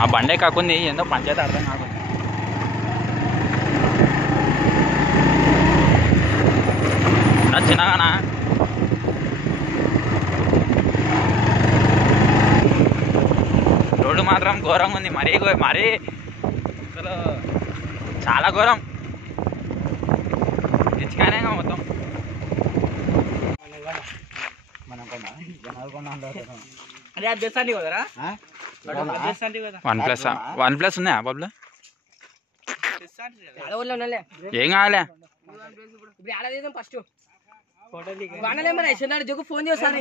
ఆ బండే కాకుంది ఏందో పంచాయతీ అర్థం కాకుండా చిన్నగానా రోడ్డు మాత్రం ఘోరంగా ఉంది, మరీ అసలు చాలా ఘోరం. తెచ్చుకానే మొత్తం వన్ ప్లస్ ఉన్నాయా బాబులో? ఏం కావాలే ఫస్ట్ ఫోన్ చేస్తాను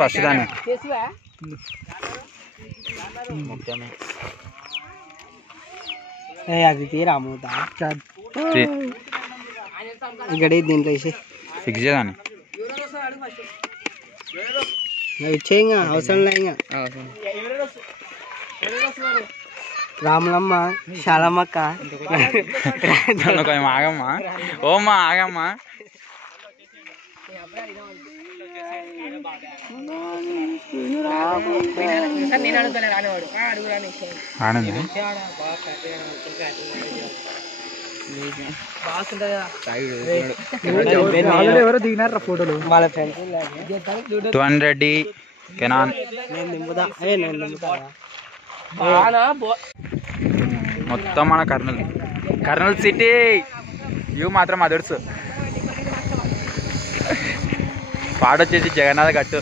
ఫస్ట్ దాన్ని అది తీరాము ఇక్కడ దీంట్లో ఫిక్స్ చేయదాన్ని ఇచ్చేయంగా అవసరం లే. ఇంకా రాములమ్మ శాలమ్మక్క ఆగమ్మా ఓమ్మా ఆగమ్మా. ఎవరో దిగినారు ఫోటోలు వాళ్ళ ఫ్రెండ్స్. 200D కెనాన్ మొత్తం మన కర్నూలు సిటీ వ్యూ మాత్రం అదర్స్. పాట వచ్చేసి జగన్నాథ గట్టు.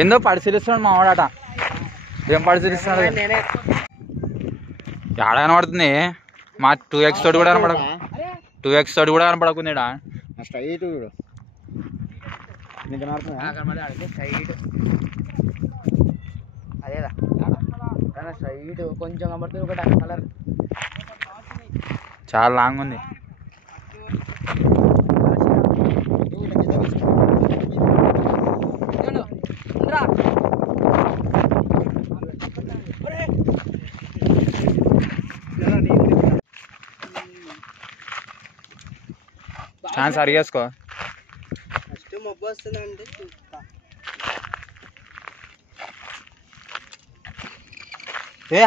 ఏందో పరిశీలిస్తున్నాడు మా వాడట. ఏం పరిశీలిస్తున్నాడు? ఆడ కనబడుతుంది మా 2x తోటి కూడా కనపడకుంది. స్ట్రైట్ అదేదా స్ట్రైట్ కొంచెం కనబడుతుంది ఒకటి కలర్ చాలా లాంగ్ ఉంది. ఛాన్స్ అడిగేసుకో. ఫస్ట్ మబ్బు వస్తుందంటే చూస్తా.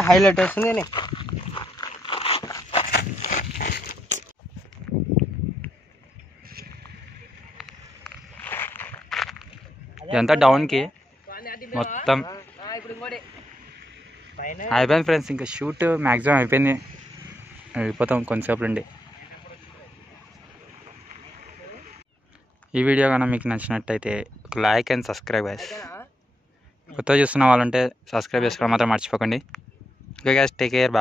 హైలైట్ వస్తుంది. ఇదంతా డౌన్కి మొత్తం అయిపోయింది ఫ్రెండ్స్. ఇంకా షూట్ మ్యాక్సిమం అయిపోయింది, వెళ్ళిపోతాం కొంతసేపు నుండి. ఈ వీడియో కన్నా మీకు నచ్చినట్టయితే ఒక లైక్ అండ్ సబ్స్క్రైబ్ గైస్. కొత్తగా చూస్తున్న వాళ్ళంటే సబ్స్క్రైబ్ చేసుకోవడం మాత్రం మర్చిపోకండి. Okay guys, take care.